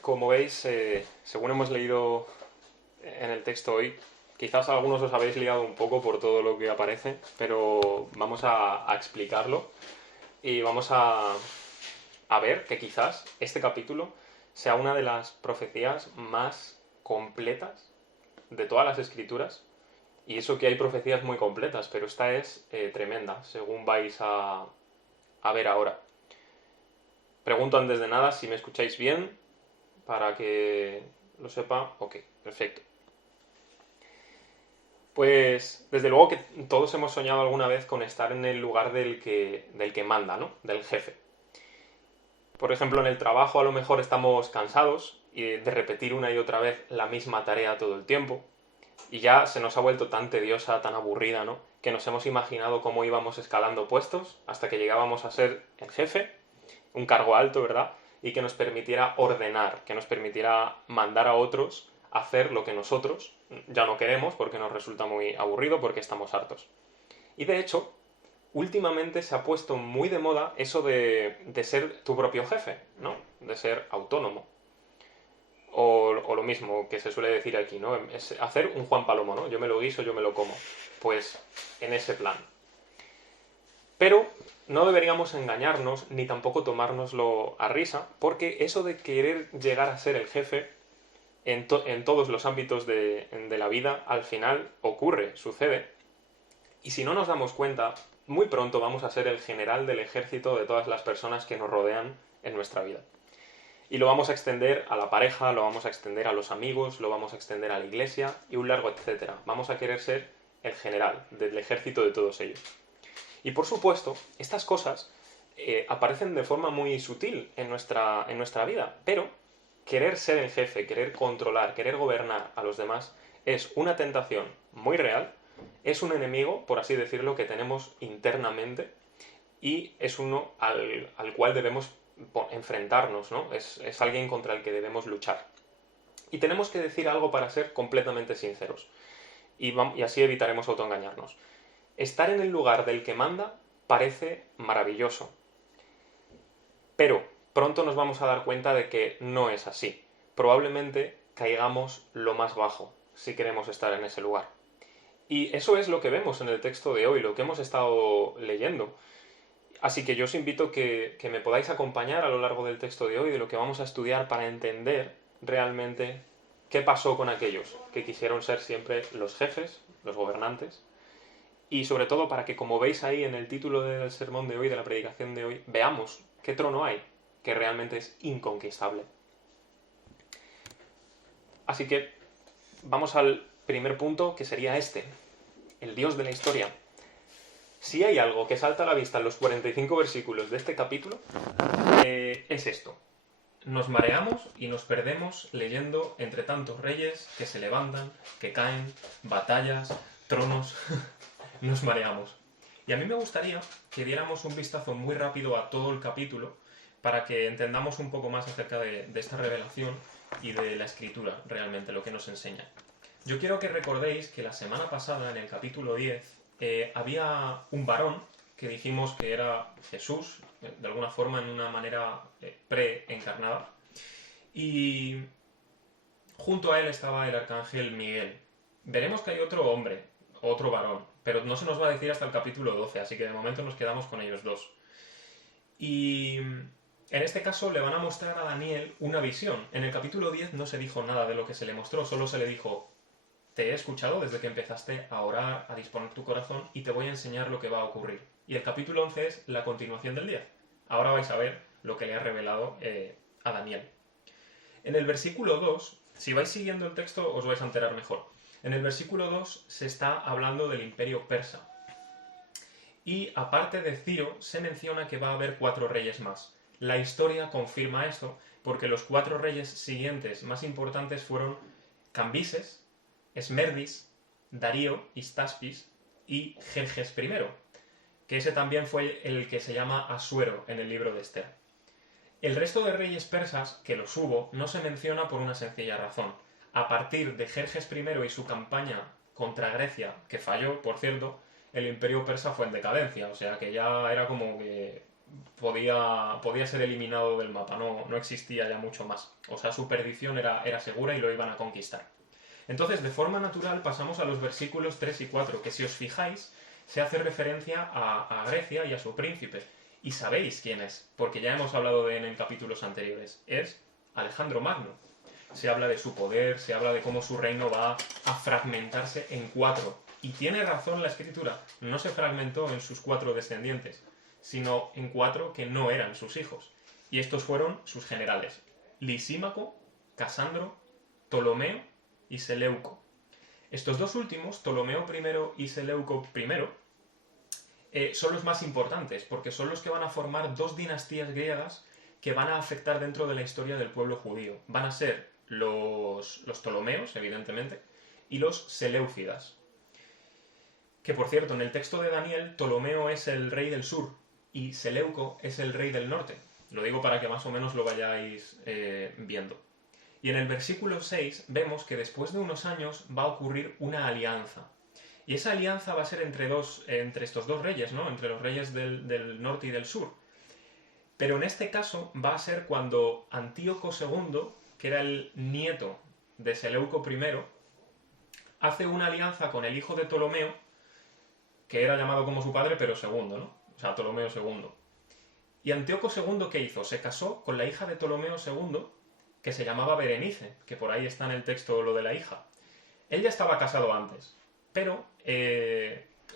Como veis, según hemos leído en el texto hoy, quizás algunos os habéis liado un poco por todo lo que aparece, pero vamos a explicarlo y vamos a ver que quizás este capítulo sea una de las profecías más completas de todas las escrituras. Y eso que hay profecías muy completas, pero esta es tremenda, según vais a ver ahora. Pregunto antes de nada si me escucháis bien, para que lo sepa. Ok, perfecto. Pues desde luego que todos hemos soñado alguna vez con estar en el lugar del que manda, ¿no? Del jefe. Por ejemplo, en el trabajo a lo mejor estamos cansados y de repetir una y otra vez la misma tarea todo el tiempo y ya se nos ha vuelto tan tediosa, tan aburrida, ¿no? Que nos hemos imaginado cómo íbamos escalando puestos hasta que llegábamos a ser el jefe, un cargo alto, ¿verdad? Y que nos permitiera ordenar, que nos permitiera mandar a otros a hacer lo que nosotros ya no queremos porque nos resulta muy aburrido, porque estamos hartos. Y de hecho, últimamente se ha puesto muy de moda eso de ser tu propio jefe, ¿no? De ser autónomo. O lo mismo que se suele decir aquí, ¿no? Es hacer un Juan Palomo, ¿no? Yo me lo guiso, yo me lo como. Pues en ese plan. Pero no deberíamos engañarnos ni tampoco tomárnoslo a risa, porque eso de querer llegar a ser el jefe en todos los ámbitos de la vida, al final ocurre, sucede. Y si no nos damos cuenta, muy pronto vamos a ser el general del ejército de todas las personas que nos rodean en nuestra vida. Y lo vamos a extender a la pareja, lo vamos a extender a los amigos, lo vamos a extender a la iglesia y un largo etcétera. Vamos a querer ser el general del ejército de todos ellos. Y por supuesto, estas cosas aparecen de forma muy sutil en nuestra vida, pero querer ser el jefe, querer controlar, querer gobernar a los demás es una tentación muy real, es un enemigo, por así decirlo, que tenemos internamente y es uno al cual debemos enfrentarnos, ¿no? Es alguien contra el que debemos luchar. Y tenemos que decir algo para ser completamente sinceros y así evitaremos autoengañarnos. Estar en el lugar del que manda parece maravilloso, pero pronto nos vamos a dar cuenta de que no es así. Probablemente caigamos lo más bajo si queremos estar en ese lugar. Y eso es lo que vemos en el texto de hoy, lo que hemos estado leyendo. Así que yo os invito que me podáis acompañar a lo largo del texto de hoy, de lo que vamos a estudiar para entender realmente qué pasó con aquellos que quisieron ser siempre los jefes, los gobernantes, y sobre todo para que, como veis ahí en el título del sermón de hoy, de la predicación de hoy, veamos qué trono hay que realmente es inconquistable. Así que vamos al primer punto, que sería este, el Dios de la historia. Si hay algo que salta a la vista en los 45 versículos de este capítulo, es esto. Nos mareamos y nos perdemos leyendo entre tantos reyes que se levantan, que caen, batallas, tronos. Nos mareamos. Y a mí me gustaría que diéramos un vistazo muy rápido a todo el capítulo para que entendamos un poco más acerca de esta revelación y de la escritura, realmente, lo que nos enseña. Yo quiero que recordéis que la semana pasada, en el capítulo 10, había un varón que dijimos que era Jesús, de alguna forma en una manera pre-encarnada, y junto a él estaba el arcángel Miguel. Veremos que hay otro hombre, otro varón, pero no se nos va a decir hasta el capítulo 12, así que de momento nos quedamos con ellos dos. Y en este caso le van a mostrar a Daniel una visión. En el capítulo 10 no se dijo nada de lo que se le mostró, solo se le dijo: te he escuchado desde que empezaste a orar, a disponer tu corazón y te voy a enseñar lo que va a ocurrir. Y el capítulo 11 es la continuación del 10. Ahora vais a ver lo que le ha revelado a Daniel. En el versículo 2, si vais siguiendo el texto os vais a enterar mejor. En el versículo 2 se está hablando del imperio persa. Y aparte de Ciro, se menciona que va a haber 4 reyes más. La historia confirma esto porque los 4 reyes siguientes más importantes fueron Cambises, Esmerdis, Darío, Histaspis y Jerjes I, que ese también fue el que se llama Asuero en el libro de Esther. El resto de reyes persas, que los hubo, no se menciona por una sencilla razón. A partir de Jerjes I y su campaña contra Grecia, que falló, por cierto, el imperio persa fue en decadencia, o sea que ya era como que podía ser eliminado del mapa, no existía ya mucho más. O sea, su perdición era segura y lo iban a conquistar. Entonces, de forma natural, pasamos a los versículos 3 y 4, que si os fijáis, se hace referencia a Grecia y a su príncipe. Y sabéis quién es, porque ya hemos hablado de él en capítulos anteriores. Es Alejandro Magno. Se habla de su poder, se habla de cómo su reino va a fragmentarse en 4. Y tiene razón la escritura, no se fragmentó en sus 4 descendientes, sino en 4 que no eran sus hijos. Y estos fueron sus generales: Lisímaco, Casandro, Ptolomeo y Seleuco. Estos dos últimos, Ptolomeo I y Seleuco I, son los más importantes, porque son los que van a formar 2 dinastías griegas que van a afectar dentro de la historia del pueblo judío. Van a ser los Ptolomeos, evidentemente, y los Seleucidas. Que, por cierto, en el texto de Daniel, Ptolomeo es el rey del sur y Seleuco es el rey del norte. Lo digo para que más o menos lo vayáis viendo. Y en el versículo 6 vemos que después de unos años va a ocurrir una alianza. Y esa alianza va a ser entre estos dos reyes, ¿no? Entre los reyes del norte y del sur. Pero en este caso va a ser cuando Antíoco II, que era el nieto de Seleuco I, hace una alianza con el hijo de Ptolomeo, que era llamado como su padre, pero segundo, ¿no? O sea, Ptolomeo II. Y Antíoco II, ¿qué hizo? Se casó con la hija de Ptolomeo II, que se llamaba Berenice, que por ahí está en el texto lo de la hija. Él ya estaba casado antes, pero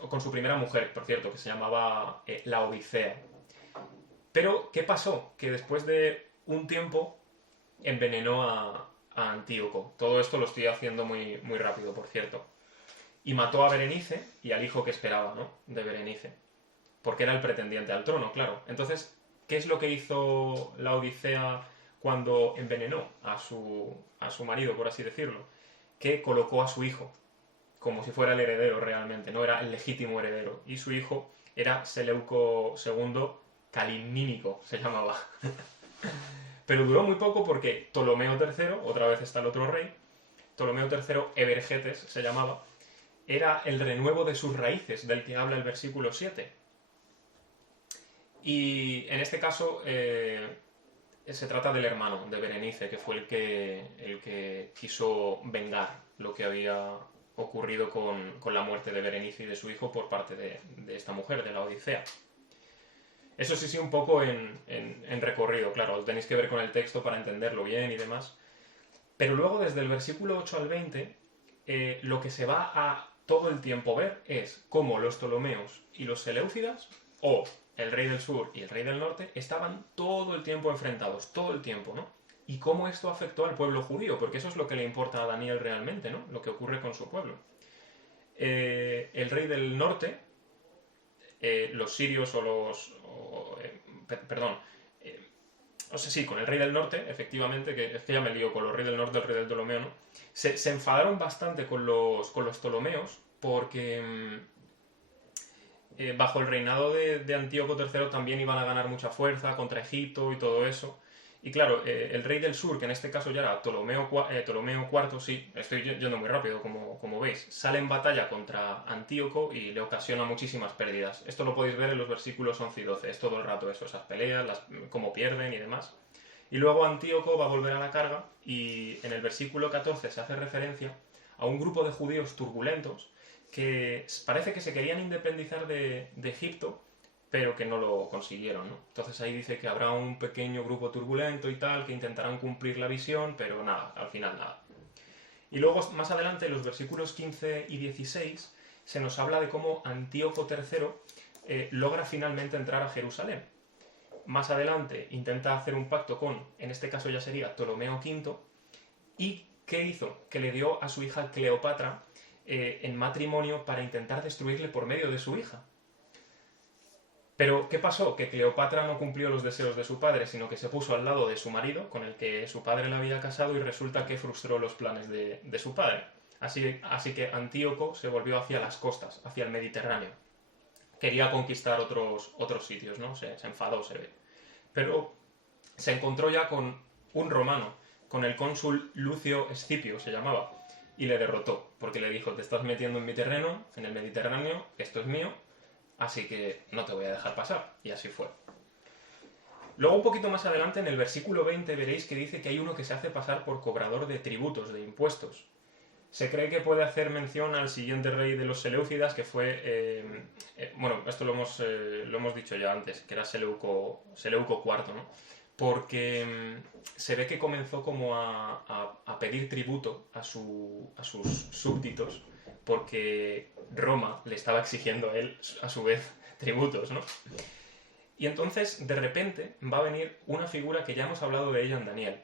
con su primera mujer, por cierto, que se llamaba Laodicea. Pero, ¿qué pasó? Que después de un tiempo envenenó a Antíoco. Todo esto lo estoy haciendo muy, muy rápido, por cierto. Y mató a Berenice y al hijo que esperaba, ¿no? De Berenice. Porque era el pretendiente al trono, claro. Entonces, ¿qué es lo que hizo Laodicea cuando envenenó a su marido, por así decirlo? Que colocó a su hijo como si fuera el heredero realmente, no era el legítimo heredero. Y su hijo era Seleuco II Calinímico, se llamaba. Pero duró muy poco porque Ptolomeo III, otra vez está el otro rey, Ptolomeo III Evergetes se llamaba, era el renuevo de sus raíces, del que habla el versículo 7. Y en este caso se trata del hermano de Berenice, que fue el que quiso vengar lo que había ocurrido con la muerte de Berenice y de su hijo por parte de esta mujer, de la Odisea. Eso sí, un poco en recorrido, claro, lo tenéis que ver con el texto para entenderlo bien y demás. Pero luego, desde el versículo 8 al 20, lo que se va a todo el tiempo ver es cómo los Ptolomeos y los Seleucidas, o el rey del sur y el rey del norte, estaban todo el tiempo enfrentados, todo el tiempo, ¿no? Y cómo esto afectó al pueblo judío, porque eso es lo que le importa a Daniel realmente, ¿no? Lo que ocurre con su pueblo. El rey del norte, los sirios o los... perdón. O sea, sí, con el rey del norte, efectivamente, que es que ya me lío con los reyes del norte y el rey del Ptolomeo, ¿no? Se enfadaron bastante con los Ptolomeos porque bajo el reinado de Antíoco III también iban a ganar mucha fuerza contra Egipto y todo eso. Y claro, el rey del sur, que en este caso ya era Ptolomeo IV, sí, estoy yendo muy rápido, como veis, sale en batalla contra Antíoco y le ocasiona muchísimas pérdidas. Esto lo podéis ver en los versículos 11 y 12, es todo el rato eso, esas peleas, cómo pierden y demás. Y luego Antíoco va a volver a la carga y en el versículo 14 se hace referencia a un grupo de judíos turbulentos que parece que se querían independizar de Egipto, pero que no lo consiguieron, ¿no? Entonces ahí dice que habrá un pequeño grupo turbulento y tal, que intentarán cumplir la visión, pero nada, al final nada. Y luego, más adelante, en los versículos 15 y 16, se nos habla de cómo Antíoco III logra finalmente entrar a Jerusalén. Más adelante intenta hacer un pacto con, en este caso ya sería Ptolomeo V, y ¿qué hizo? Que le dio a su hija Cleopatra en matrimonio para intentar destruirle por medio de su hija. Pero, ¿qué pasó? Que Cleopatra no cumplió los deseos de su padre, sino que se puso al lado de su marido, con el que su padre la había casado, y resulta que frustró los planes de su padre. Así que Antíoco se volvió hacia las costas, hacia el Mediterráneo. Quería conquistar otros sitios, ¿no? Se enfadó, se ve. Pero se encontró ya con un romano, con el cónsul Lucio Escipio, se llamaba, y le derrotó, porque le dijo: te estás metiendo en mi terreno, en el Mediterráneo, esto es mío, así que no te voy a dejar pasar. Y así fue. Luego un poquito más adelante, en el versículo 20, veréis que dice que hay uno que se hace pasar por cobrador de tributos, de impuestos. Se cree que puede hacer mención al siguiente rey de los Seleucidas, que fue, bueno, esto lo hemos dicho ya antes, que era Seleuco IV, ¿no? Porque se ve que comenzó como a pedir tributo a sus súbditos, porque Roma le estaba exigiendo a él, a su vez, tributos, ¿no? Y entonces, de repente, va a venir una figura que ya hemos hablado de ella en Daniel.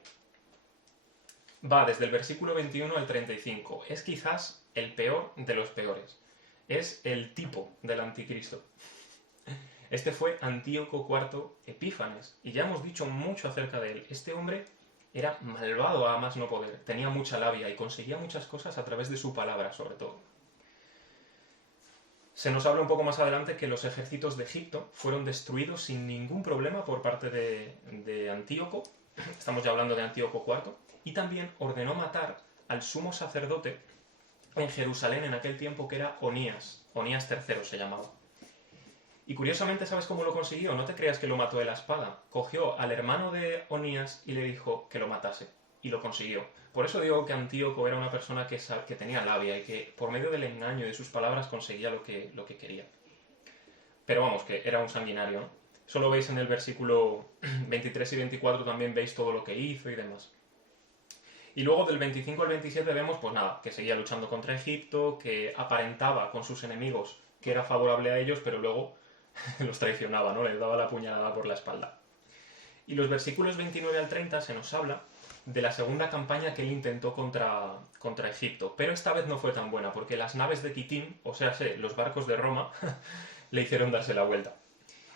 Va desde el versículo 21 al 35. Es quizás el peor de los peores. Es el tipo del anticristo. Este fue Antíoco IV Epífanes, y ya hemos dicho mucho acerca de él. Este hombre era malvado a más no poder, tenía mucha labia y conseguía muchas cosas a través de su palabra, sobre todo. Se nos habla un poco más adelante que los ejércitos de Egipto fueron destruidos sin ningún problema por parte de Antíoco, estamos ya hablando de Antíoco IV, y también ordenó matar al sumo sacerdote en Jerusalén en aquel tiempo, que era Onías III se llamaba. Y curiosamente, ¿sabes cómo lo consiguió? No te creas que lo mató de la espada. Cogió al hermano de Onías y le dijo que lo matase. Y lo consiguió. Por eso digo que Antíoco era una persona que tenía labia y que por medio del engaño y de sus palabras conseguía lo que quería. Pero vamos, que era un sanguinario, ¿no? Solo veis en el versículo 23 y 24 también veis todo lo que hizo y demás. Y luego del 25 al 27 vemos, pues nada, que seguía luchando contra Egipto, que aparentaba con sus enemigos que era favorable a ellos, pero luego los traicionaba, ¿no? Les daba la puñalada por la espalda. Y los versículos 29 al 30 se nos habla de la segunda campaña que él intentó contra Egipto, pero esta vez no fue tan buena, porque las naves de Kitim, o sea, los barcos de Roma, le hicieron darse la vuelta.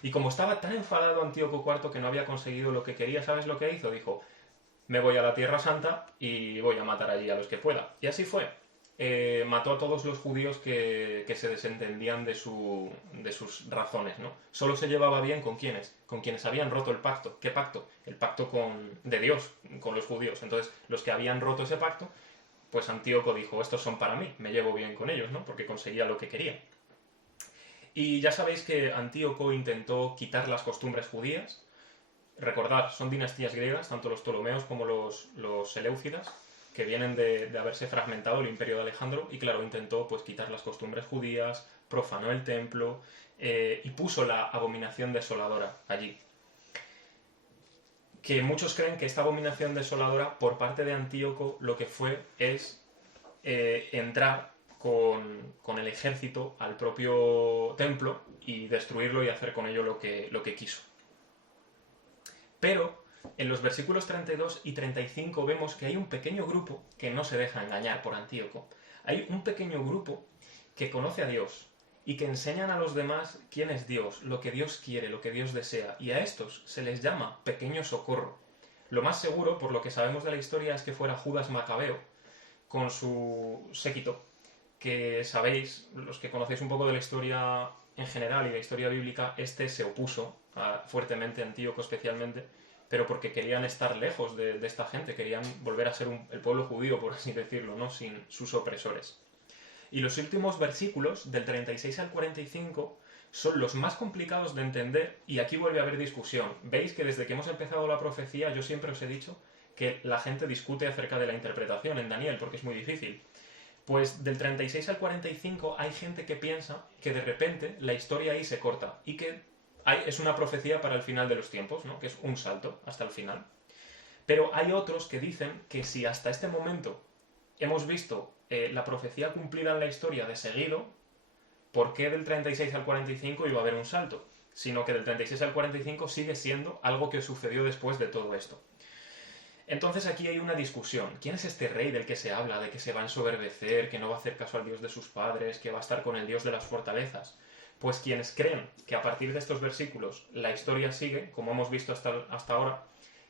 Y como estaba tan enfadado Antíoco IV que no había conseguido lo que quería, ¿sabes lo que hizo? Dijo, me voy a la Tierra Santa y voy a matar allí a los que pueda. Y así fue. Mató a todos los judíos que se desentendían de sus razones, ¿no? Solo se llevaba bien con quienes, con quienes habían roto el pacto. ¿Qué pacto? El pacto de Dios, con los judíos. Entonces, los que habían roto ese pacto, pues Antíoco dijo, estos son para mí, me llevo bien con ellos, ¿no? Porque conseguía lo que quería. Y ya sabéis que Antíoco intentó quitar las costumbres judías. Recordad, son dinastías griegas, tanto los Ptolomeos como los Seleucidas, que vienen de haberse fragmentado el imperio de Alejandro, y claro, intentó pues quitar las costumbres judías, profanó el templo y puso la abominación desoladora allí. Que muchos creen que esta abominación desoladora por parte de Antíoco lo que fue es entrar con el ejército al propio templo y destruirlo y hacer con ello lo que quiso. Pero en los versículos 32 y 35 vemos que hay un pequeño grupo que no se deja engañar por Antíoco. Hay un pequeño grupo que conoce a Dios y que enseñan a los demás quién es Dios, lo que Dios quiere, lo que Dios desea. Y a estos se les llama pequeño socorro. Lo más seguro, por lo que sabemos de la historia, es que fuera Judas Macabeo con su séquito, que sabéis, los que conocéis un poco de la historia en general y la historia bíblica, este se opuso fuertemente, Antíoco especialmente, pero porque querían estar lejos de esta gente, querían volver a ser el pueblo judío, por así decirlo, ¿no? Sin sus opresores. Y los últimos versículos, del 36 al 45, son los más complicados de entender, y aquí vuelve a haber discusión. Veis que desde que hemos empezado la profecía yo siempre os he dicho que la gente discute acerca de la interpretación en Daniel, porque es muy difícil. Pues del 36 al 45 hay gente que piensa que de repente la historia ahí se corta y que es una profecía para el final de los tiempos, ¿no? Que es un salto hasta el final. Pero hay otros que dicen que si hasta este momento hemos visto la profecía cumplida en la historia de seguido, ¿por qué del 36 al 45 iba a haber un salto? Sino que del 36 al 45 sigue siendo algo que sucedió después de todo esto. Entonces aquí hay una discusión. ¿Quién es este rey del que se habla? De que se va a ensoberbecer, que no va a hacer caso al Dios de sus padres, que va a estar con el Dios de las fortalezas. Pues quienes creen que a partir de estos versículos la historia sigue, como hemos visto hasta ahora,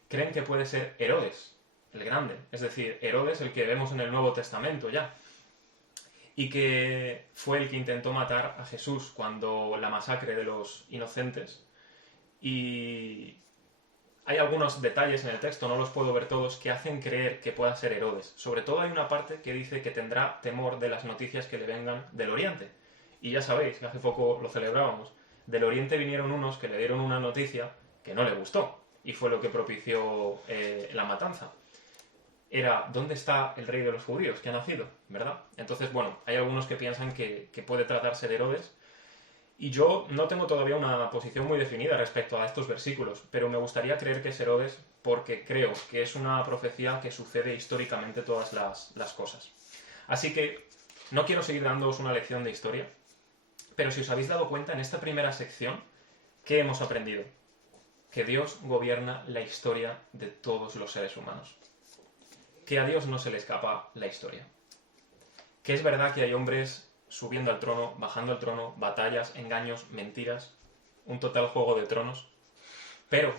creen que puede ser Herodes, el Grande. Es decir, Herodes, el que vemos en el Nuevo Testamento ya. Y que fue el que intentó matar a Jesús cuando la masacre de los inocentes. Y hay algunos detalles en el texto, no los puedo ver todos, que hacen creer que pueda ser Herodes. Sobre todo hay una parte que dice que tendrá temor de las noticias que le vengan del Oriente. Y ya sabéis, que hace poco lo celebrábamos, del Oriente vinieron unos que le dieron una noticia que no le gustó. y fue lo que propició la matanza. Era, ¿dónde está el rey de los judíos que ha nacido? ¿Verdad? Entonces, bueno, hay algunos que piensan que puede tratarse de Herodes, y yo no tengo todavía una posición muy definida respecto a estos versículos, pero me gustaría creer que es Herodes porque creo que es una profecía que sucede históricamente todas las cosas. Así que no quiero seguir dándoos una lección de historia, pero si os habéis dado cuenta en esta primera sección, ¿qué hemos aprendido? Que Dios gobierna la historia de todos los seres humanos. Que a Dios no se le escapa la historia. Que es verdad que hay hombres subiendo al trono, bajando al trono, batallas, engaños, mentiras, un total juego de tronos, pero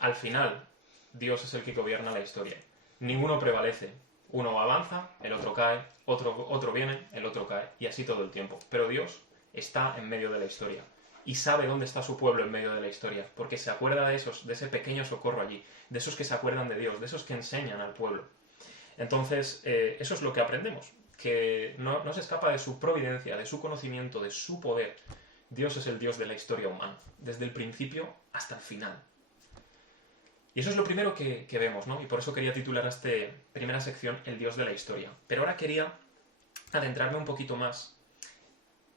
al final Dios es el que gobierna la historia. Ninguno prevalece. Uno avanza, el otro cae, otro viene, el otro cae, y así todo el tiempo. Pero Dios está en medio de la historia y sabe dónde está su pueblo en medio de la historia, porque se acuerda de ese pequeño socorro allí, de esos que se acuerdan de Dios, de esos que enseñan al pueblo. Entonces, eso es lo que aprendemos, que no se escapa de su providencia, de su conocimiento, de su poder. Dios es el Dios de la historia humana, desde el principio hasta el final. Y eso es lo primero que vemos, ¿no? Y por eso quería titular a esta primera sección El Dios de la historia. Pero ahora quería adentrarme un poquito más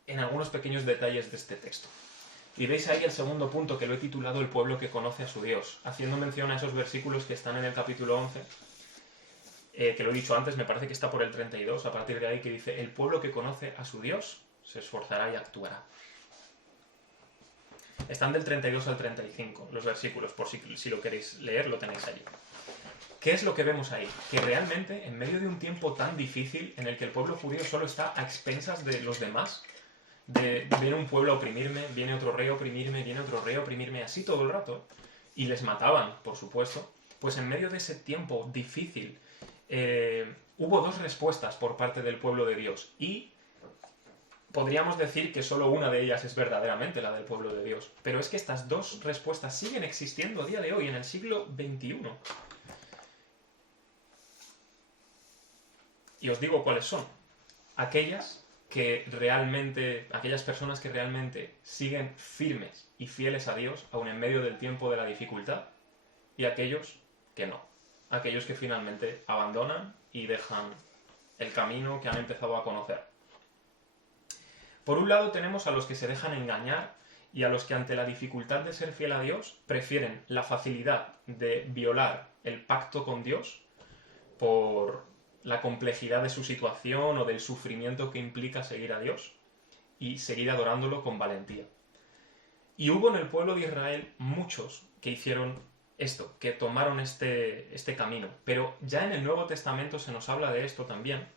en algunos pequeños detalles de este texto. Y veis ahí el segundo punto, que lo he titulado El pueblo que conoce a su Dios, haciendo mención a esos versículos que están en el capítulo 11, que lo he dicho antes, me parece que está por el 32, a partir de ahí, que dice: el pueblo que conoce a su Dios se esforzará y actuará. Están del 32 al 35 los versículos, por si lo queréis leer, lo tenéis allí. ¿Qué es lo que vemos ahí? Que realmente, en medio de un tiempo tan difícil en el que el pueblo judío solo está a expensas de los demás, viene un pueblo a oprimirme, viene otro rey a oprimirme, viene otro rey a oprimirme, así todo el rato, y les mataban, por supuesto, pues en medio de ese tiempo difícil hubo dos respuestas por parte del pueblo de Dios, y podríamos decir que solo una de ellas es verdaderamente la del pueblo de Dios, pero es que estas dos respuestas siguen existiendo a día de hoy, en el siglo XXI. Y os digo cuáles son. Aquellas personas que realmente siguen firmes y fieles a Dios, aun en medio del tiempo de la dificultad, y aquellos que no. Aquellos que finalmente abandonan y dejan el camino que han empezado a conocer. Por un lado tenemos a los que se dejan engañar y a los que ante la dificultad de ser fiel a Dios prefieren la facilidad de violar el pacto con Dios por la complejidad de su situación o del sufrimiento que implica seguir a Dios y seguir adorándolo con valentía. Y hubo en el pueblo de Israel muchos que hicieron esto, que tomaron este camino. Pero ya en el Nuevo Testamento se nos habla de esto también,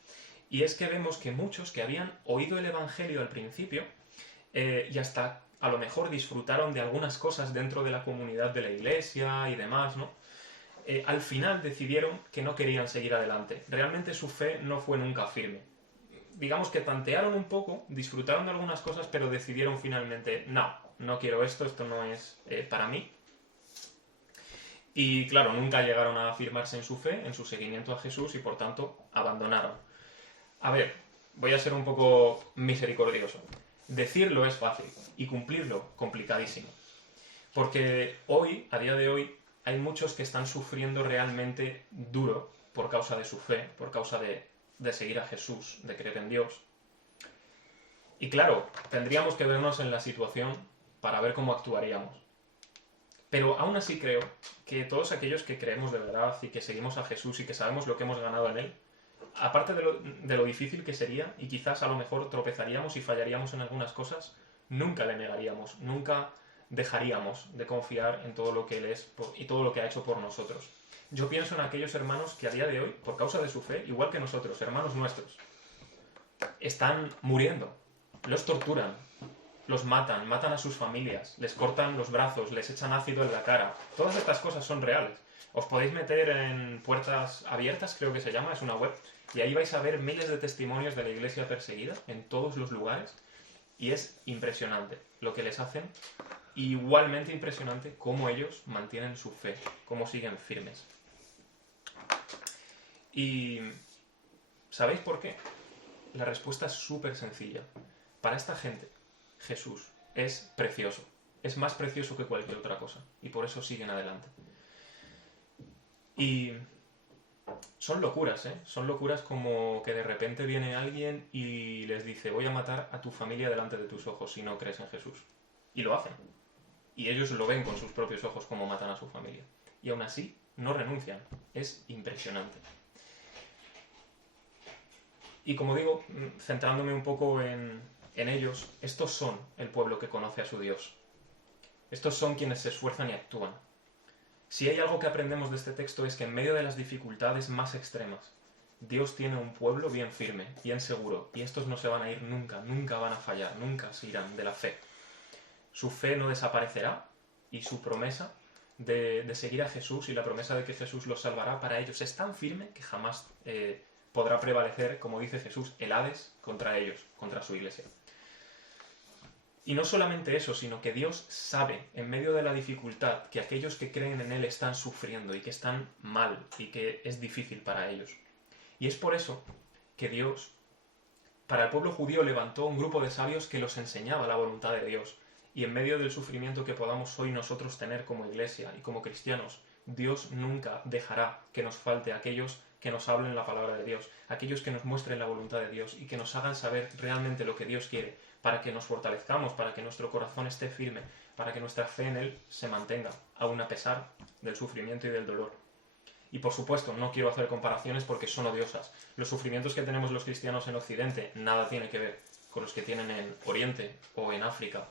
y es que vemos que muchos que habían oído el Evangelio al principio y hasta a lo mejor disfrutaron de algunas cosas dentro de la comunidad de la iglesia y demás, ¿no? Al final decidieron que no querían seguir adelante. Realmente su fe no fue nunca firme. Digamos que tantearon un poco, disfrutaron de algunas cosas, pero decidieron finalmente: no quiero esto no es para mí. Y claro, nunca llegaron a afirmarse en su fe, en su seguimiento a Jesús, y por tanto abandonaron. A ver, voy a ser un poco misericordioso. Decirlo es fácil y cumplirlo complicadísimo. Porque hoy, a día de hoy, hay muchos que están sufriendo realmente duro por causa de su fe, por causa de seguir a Jesús, de creer en Dios. Y claro, tendríamos que vernos en la situación para ver cómo actuaríamos. Pero aún así creo que todos aquellos que creemos de verdad y que seguimos a Jesús y que sabemos lo que hemos ganado en Él, aparte de lo difícil que sería, y quizás a lo mejor tropezaríamos y fallaríamos en algunas cosas, nunca le negaríamos, nunca dejaríamos de confiar en todo lo que Él es y todo lo que ha hecho por nosotros. Yo pienso en aquellos hermanos que a día de hoy, por causa de su fe, igual que nosotros, hermanos nuestros, están muriendo, los torturan, los matan a sus familias, les cortan los brazos, les echan ácido en la cara. Todas estas cosas son reales. Os podéis meter en Puertas Abiertas, creo que se llama, es una web, y ahí vais a ver miles de testimonios de la iglesia perseguida en todos los lugares, y es impresionante lo que les hacen. Igualmente impresionante cómo ellos mantienen su fe, cómo siguen firmes. ¿Y sabéis por qué? La respuesta es súper sencilla. Para esta gente, Jesús es precioso. es más precioso que cualquier otra cosa, y por eso siguen adelante. Y son locuras, ¿eh? Son locuras como que de repente viene alguien y les dice: voy a matar a tu familia delante de tus ojos si no crees en Jesús. Y lo hacen. Y ellos lo ven con sus propios ojos como matan a su familia. Y aún así no renuncian. Es impresionante. Y como digo, centrándome un poco en ellos, estos son el pueblo que conoce a su Dios. Estos son quienes se esfuerzan y actúan. Si hay algo que aprendemos de este texto es que en medio de las dificultades más extremas, Dios tiene un pueblo bien firme, bien seguro, y estos no se van a ir nunca, nunca van a fallar, nunca se irán de la fe. Su fe no desaparecerá y su promesa de seguir a Jesús y la promesa de que Jesús los salvará para ellos es tan firme que jamás podrá prevalecer, como dice Jesús, el Hades contra ellos, contra su iglesia. Y no solamente eso, sino que Dios sabe, en medio de la dificultad, que aquellos que creen en Él están sufriendo y que están mal y que es difícil para ellos. Y es por eso que Dios, para el pueblo judío, levantó un grupo de sabios que los enseñaba la voluntad de Dios. Y en medio del sufrimiento que podamos hoy nosotros tener como iglesia y como cristianos, Dios nunca dejará que nos falte aquellos que nos hablen la palabra de Dios, aquellos que nos muestren la voluntad de Dios y que nos hagan saber realmente lo que Dios quiere, para que nos fortalezcamos, para que nuestro corazón esté firme, para que nuestra fe en Él se mantenga, aun a pesar del sufrimiento y del dolor. Y por supuesto, no quiero hacer comparaciones porque son odiosas. Los sufrimientos que tenemos los cristianos en Occidente nada tiene que ver con los que tienen en Oriente o en África.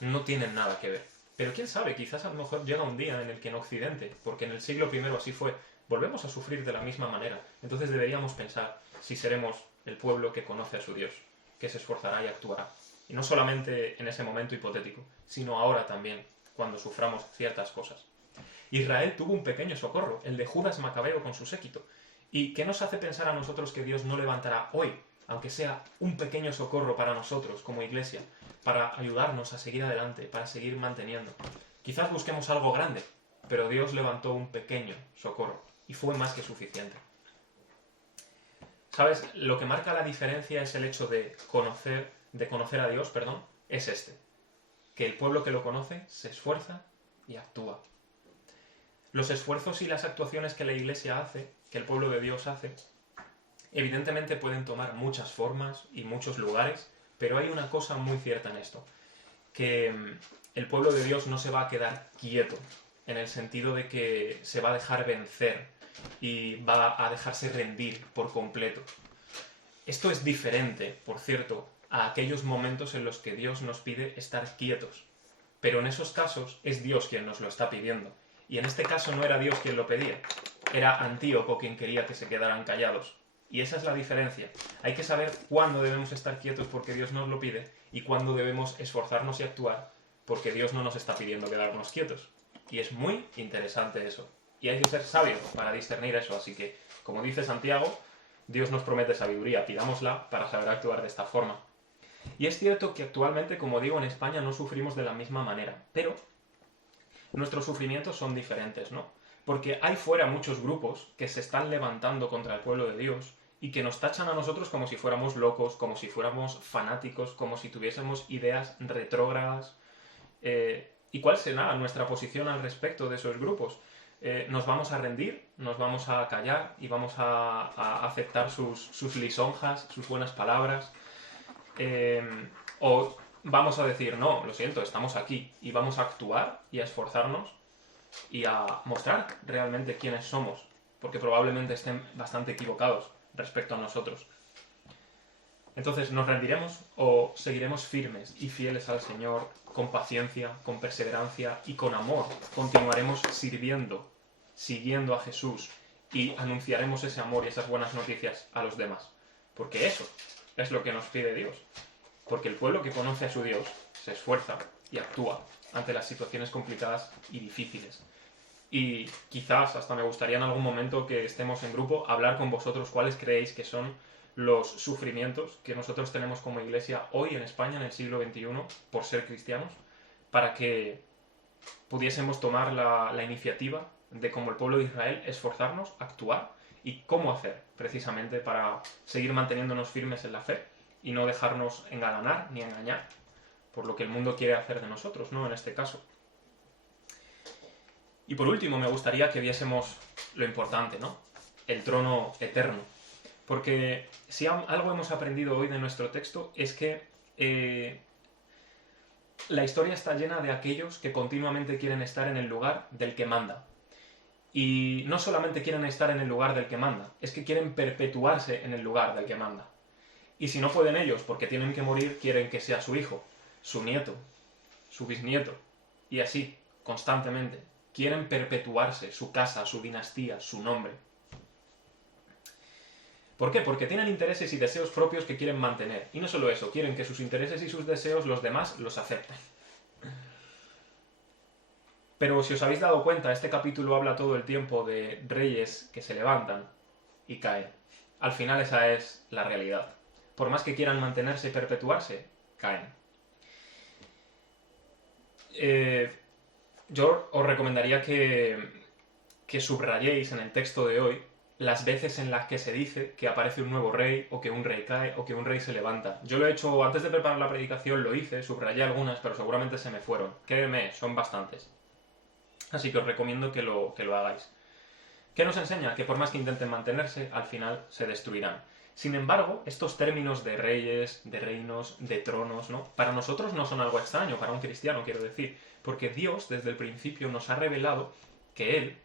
No tienen nada que ver. Pero quién sabe, quizás a lo mejor llega un día en el que en Occidente, porque en el siglo I así fue, volvemos a sufrir de la misma manera. Entonces deberíamos pensar si seremos el pueblo que conoce a su Dios, que se esforzará y actuará. Y no solamente en ese momento hipotético, sino ahora también, cuando suframos ciertas cosas. Israel tuvo un pequeño socorro, el de Judas Macabeo con su séquito. ¿Y qué nos hace pensar a nosotros que Dios no levantará hoy, aunque sea un pequeño socorro para nosotros como iglesia, para ayudarnos a seguir adelante, para seguir manteniendo? Quizás busquemos algo grande, pero Dios levantó un pequeño socorro y fue más que suficiente. ¿Sabes? Lo que marca la diferencia es el hecho de conocer a Dios, es que el pueblo que lo conoce se esfuerza y actúa. Los esfuerzos y las actuaciones que la Iglesia hace, que el pueblo de Dios hace, evidentemente pueden tomar muchas formas y muchos lugares, pero hay una cosa muy cierta en esto, que el pueblo de Dios no se va a quedar quieto, en el sentido de que se va a dejar vencer y va a dejarse rendir por completo. Esto es diferente, por cierto, a aquellos momentos en los que Dios nos pide estar quietos. Pero en esos casos es Dios quien nos lo está pidiendo. Y en este caso no era Dios quien lo pedía, era Antíoco quien quería que se quedaran callados. Y esa es la diferencia. Hay que saber cuándo debemos estar quietos porque Dios nos lo pide y cuándo debemos esforzarnos y actuar porque Dios no nos está pidiendo quedarnos quietos. Y es muy interesante eso. Y hay que ser sabio para discernir eso. Así que, como dice Santiago, Dios nos promete sabiduría, pidámosla para saber actuar de esta forma. Y es cierto que actualmente, como digo, en España no sufrimos de la misma manera, pero nuestros sufrimientos son diferentes, ¿no? Porque hay fuera muchos grupos que se están levantando contra el pueblo de Dios y que nos tachan a nosotros como si fuéramos locos, como si fuéramos fanáticos, como si tuviésemos ideas retrógradas. ¿Y cuál será nuestra posición al respecto de esos grupos? ¿Nos vamos a rendir? ¿Nos vamos a callar? ¿Y vamos a aceptar sus lisonjas, sus buenas palabras? ¿O vamos a decir, no, lo siento, estamos aquí y vamos a actuar y a esforzarnos y a mostrar realmente quiénes somos? Porque probablemente estén bastante equivocados respecto a nosotros. Entonces, ¿nos rendiremos o seguiremos firmes y fieles al Señor con paciencia, con perseverancia y con amor? Continuaremos sirviendo, siguiendo a Jesús y anunciaremos ese amor y esas buenas noticias a los demás. Porque eso es lo que nos pide Dios. Porque el pueblo que conoce a su Dios se esfuerza y actúa ante las situaciones complicadas y difíciles. Y quizás hasta me gustaría en algún momento que estemos en grupo hablar con vosotros cuáles creéis que son los sufrimientos que nosotros tenemos como iglesia hoy en España en el siglo XXI por ser cristianos, para que pudiésemos tomar la iniciativa de, como el pueblo de Israel, esforzarnos, actuar y cómo hacer precisamente para seguir manteniéndonos firmes en la fe y no dejarnos engalanar ni engañar por lo que el mundo quiere hacer de nosotros, ¿no? En este caso. Y por último, me gustaría que viésemos lo importante, ¿no? El trono eterno. Porque si algo hemos aprendido hoy de nuestro texto es que la historia está llena de aquellos que continuamente quieren estar en el lugar del que manda. Y no solamente quieren estar en el lugar del que manda, es que quieren perpetuarse en el lugar del que manda. Y si no pueden ellos, porque tienen que morir, quieren que sea su hijo, su nieto, su bisnieto, y así, constantemente. Quieren perpetuarse, su casa, su dinastía, su nombre. ¿Por qué? Porque tienen intereses y deseos propios que quieren mantener. Y no solo eso, quieren que sus intereses y sus deseos los demás los acepten. Pero si os habéis dado cuenta, este capítulo habla todo el tiempo de reyes que se levantan y caen. Al final esa es la realidad. Por más que quieran mantenerse y perpetuarse, caen. Yo os recomendaría que subrayéis en el texto de hoy las veces en las que se dice que aparece un nuevo rey, o que un rey cae, o que un rey se levanta. Yo lo he hecho, antes de preparar la predicación lo hice, subrayé algunas, pero seguramente se me fueron. Créeme, son bastantes. Así que os recomiendo que lo hagáis. ¿Qué nos enseña? Que por más que intenten mantenerse, al final se destruirán. Sin embargo, estos términos de reyes, de reinos, de tronos, ¿no? Para nosotros no son algo extraño, para un cristiano quiero decir, porque Dios desde el principio nos ha revelado que Él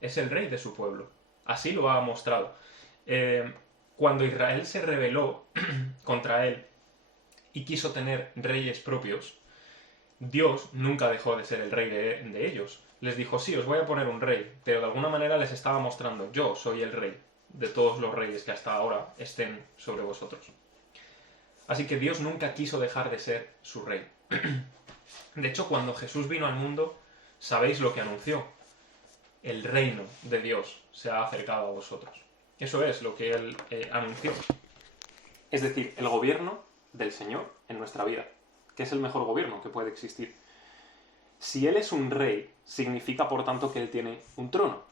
es el rey de su pueblo. Así lo ha mostrado. Cuando Israel se rebeló contra Él y quiso tener reyes propios, Dios nunca dejó de ser el rey de ellos. Les dijo, sí, os voy a poner un rey, pero de alguna manera les estaba mostrando, yo soy el rey de todos los reyes que hasta ahora estén sobre vosotros. Así que Dios nunca quiso dejar de ser su rey. De hecho, cuando Jesús vino al mundo, sabéis lo que anunció. El reino de Dios se ha acercado a vosotros. Eso es lo que Él anunció. Es decir, el gobierno del Señor en nuestra vida, que es el mejor gobierno que puede existir. Si Él es un rey, significa por tanto que Él tiene un trono.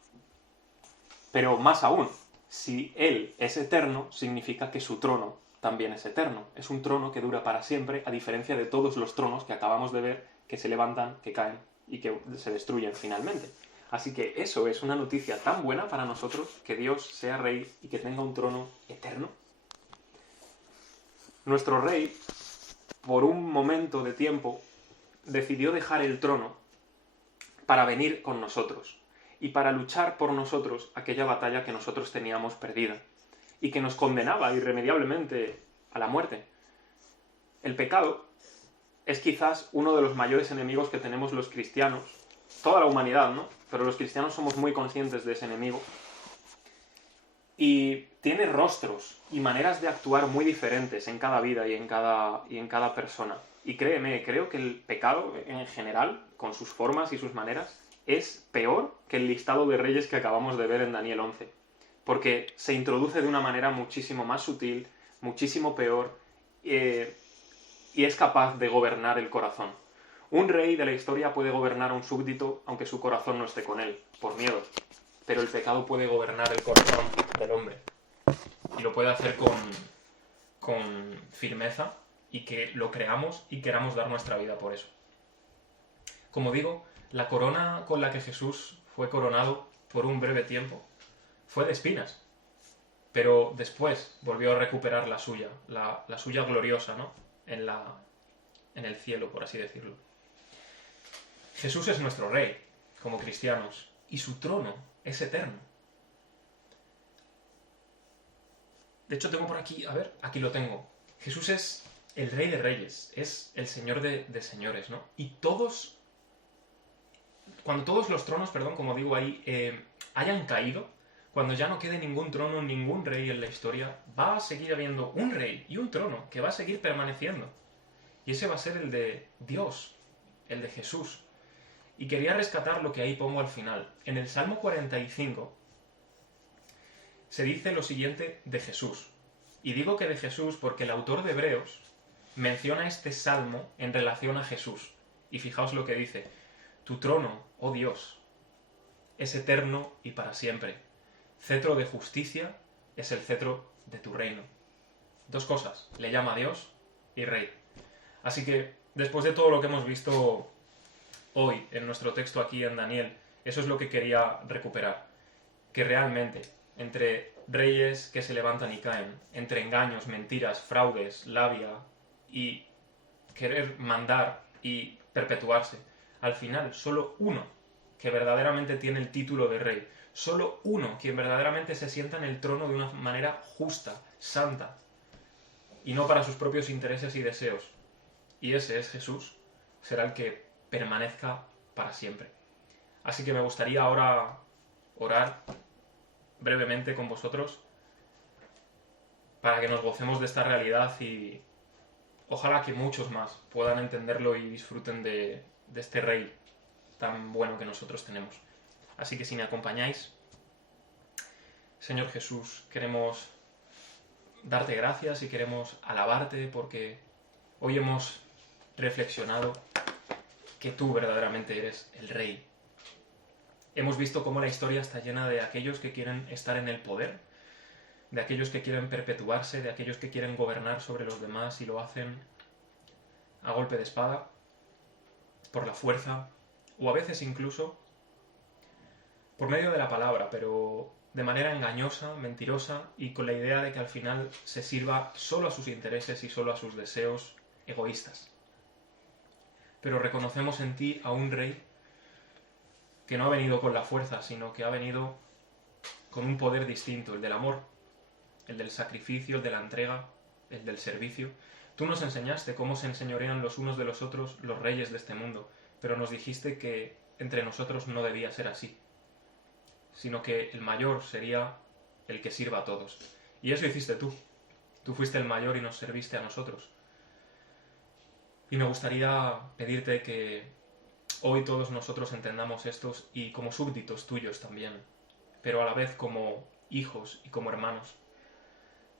Pero más aún, si Él es eterno, significa que su trono también es eterno. Es un trono que dura para siempre, a diferencia de todos los tronos que acabamos de ver, que se levantan, que caen y que se destruyen finalmente. Así que eso es una noticia tan buena para nosotros, que Dios sea rey y que tenga un trono eterno. Nuestro rey, por un momento de tiempo, decidió dejar el trono para venir con nosotros y para luchar por nosotros aquella batalla que nosotros teníamos perdida y que nos condenaba irremediablemente a la muerte. El pecado es quizás uno de los mayores enemigos que tenemos los cristianos, toda la humanidad, ¿no? Pero los cristianos somos muy conscientes de ese enemigo. Y tiene rostros y maneras de actuar muy diferentes en cada vida y en cada persona. Y créeme, creo que el pecado en general, con sus formas y sus maneras, es peor que el listado de reyes que acabamos de ver en Daniel 11. Porque se introduce de una manera muchísimo más sutil, muchísimo peor, y es capaz de gobernar el corazón. Un rey de la historia puede gobernar a un súbdito aunque su corazón no esté con él, por miedo. Pero el pecado puede gobernar el corazón del hombre. Y lo puede hacer con firmeza, y que lo creamos y queramos dar nuestra vida por eso. Como digo, la corona con la que Jesús fue coronado por un breve tiempo fue de espinas. Pero después volvió a recuperar la suya gloriosa, ¿no? En el cielo, por así decirlo. Jesús es nuestro rey, como cristianos, y su trono es eterno. De hecho, tengo por aquí, a ver, aquí lo tengo. Jesús es el rey de reyes, es el señor de señores, ¿no? Y cuando todos los tronos, como digo ahí, hayan caído, cuando ya no quede ningún trono, ningún rey en la historia, va a seguir habiendo un rey y un trono que va a seguir permaneciendo. Y ese va a ser el de Dios, el de Jesús. Y quería rescatar lo que ahí pongo al final. En el Salmo 45 se dice lo siguiente de Jesús. Y digo que de Jesús porque el autor de Hebreos menciona este salmo en relación a Jesús. Y fijaos lo que dice. Tu trono, oh Dios, es eterno y para siempre. Cetro de justicia es el cetro de tu reino. Dos cosas. Le llama Dios y Rey. Así que Después de todo lo que hemos visto hoy en nuestro texto aquí en Daniel, eso es lo que quería recuperar. Que realmente, entre reyes que se levantan y caen, entre engaños, mentiras, fraudes, labia y querer mandar y perpetuarse, al final solo uno que verdaderamente tiene el título de rey, solo uno quien verdaderamente se sienta en el trono de una manera justa, santa, y no para sus propios intereses y deseos, y ese es Jesús, será el que permanezca para siempre. Así que me gustaría ahora orar brevemente con vosotros para que nos gocemos de esta realidad y ojalá que muchos más puedan entenderlo y disfruten de este Rey tan bueno que nosotros tenemos. Así que si me acompañáis, Señor Jesús, queremos darte gracias y queremos alabarte porque hoy hemos reflexionado que tú verdaderamente eres el Rey. Hemos visto cómo la historia está llena de aquellos que quieren estar en el poder, de aquellos que quieren perpetuarse, de aquellos que quieren gobernar sobre los demás y lo hacen a golpe de espada, por la fuerza, o a veces incluso por medio de la palabra, pero de manera engañosa, mentirosa y con la idea de que al final se sirva solo a sus intereses y solo a sus deseos egoístas. Pero reconocemos en ti a un rey que no ha venido con la fuerza, sino que ha venido con un poder distinto, el del amor, el del sacrificio, el de la entrega, el del servicio. Tú nos enseñaste cómo se enseñorean los unos de los otros los reyes de este mundo, pero nos dijiste que entre nosotros no debía ser así, sino que el mayor sería el que sirva a todos. Y eso hiciste tú. Tú fuiste el mayor y nos serviste a nosotros. Y me gustaría pedirte que hoy todos nosotros entendamos estos y como súbditos tuyos también, pero a la vez como hijos y como hermanos,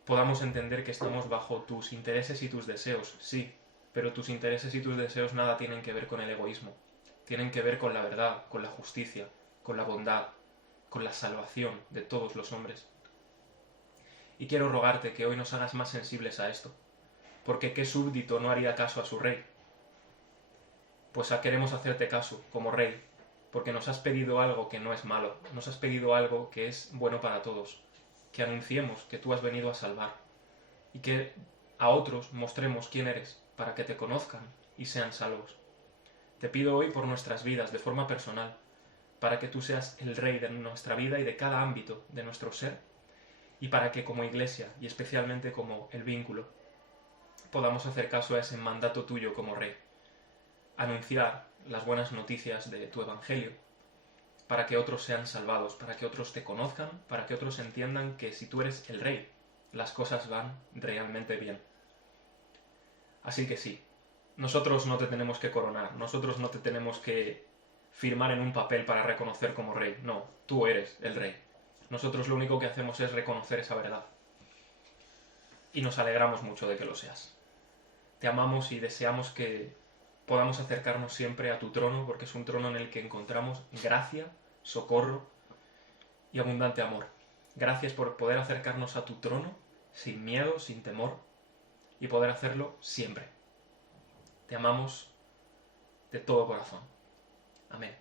podamos entender que estamos bajo tus intereses y tus deseos, sí, pero tus intereses y tus deseos nada tienen que ver con el egoísmo, tienen que ver con la verdad, con la justicia, con la bondad, con la salvación de todos los hombres. Y quiero rogarte que hoy nos hagas más sensibles a esto, porque ¿qué súbdito no haría caso a su rey? Pues queremos hacerte caso como rey, porque nos has pedido algo que no es malo, nos has pedido algo que es bueno para todos, que anunciemos que tú has venido a salvar y que a otros mostremos quién eres para que te conozcan y sean salvos. Te pido hoy por nuestras vidas de forma personal, para que tú seas el rey de nuestra vida y de cada ámbito de nuestro ser, y para que como iglesia, y especialmente como el vínculo, podamos hacer caso a ese mandato tuyo como rey, anunciar las buenas noticias de tu evangelio, para que otros sean salvados, para que otros te conozcan, para que otros entiendan que si tú eres el rey, las cosas van realmente bien. Así que sí, nosotros no te tenemos que coronar, nosotros no te tenemos que firmar en un papel para reconocer como rey, no, tú eres el rey. Nosotros lo único que hacemos es reconocer esa verdad. Y nos alegramos mucho de que lo seas. Te amamos y deseamos que podamos acercarnos siempre a tu trono, porque es un trono en el que encontramos gracia, socorro y abundante amor. Gracias por poder acercarnos a tu trono sin miedo, sin temor, y poder hacerlo siempre. Te amamos de todo corazón. Amén.